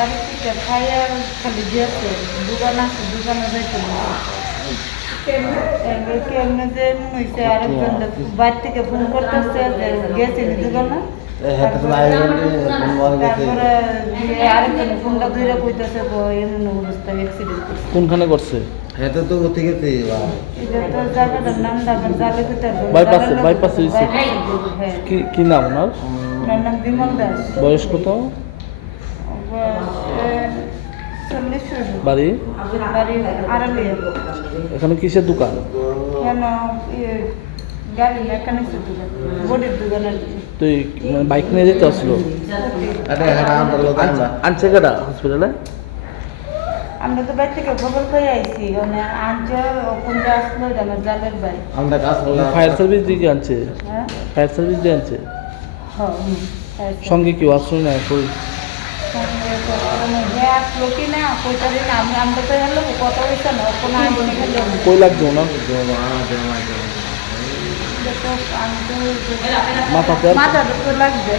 বাড়ি থেকে খাইয়া খালি দিয়েছে দোকান আছে দোকানে যাইতে কেমনে যে মনে হয়েছে আরেকজন বাড়ি থেকে ফোন করতেছে যে গেছে দোকানে তারপরে আরেকজন ফোনটা ধরে কইতেছে এমন অবস্থা অ্যাক্সিডেন্ট করছে। কোনখানে করছে? এটা তো কোথা গেছে এটা তো জায়গাটার নাম ডাকার জালে বাইপাসে বাইপাসে হয়েছে। হ্যাঁ কি নাম ওনার? ওনার নাম বিমল দাস। বয়স কত? বাড়ি বাড়ি আড়ালিয়া। এখানে কিসের দোকান? কেন গাড়ি মেকানিক্সের দোকান বডির দোকান আর কি। তুই মানে বাইক নিয়ে যেতে আসলো? আনছে কেডা হসপিটালে? আমরা তো বাড়ি থেকে খবর পেয়ে আইছি মানে আনছে কোনটা আসলো এটা আমার জালের বাড়ি। আমরা কাজ করলাম ফায়ার সার্ভিস দিয়ে আনছে? হ্যাঁ ফায়ার সার্ভিস দিয়ে আনছে? হ্যাঁ সঙ্গে কেউ আসলো না? আসলো কি না কইটা দিন আমরা তো হলো কথা হইছে না কোনো আইনি হলো কই লাগছে ওনার? মাথাতে মাথা তো লাগবে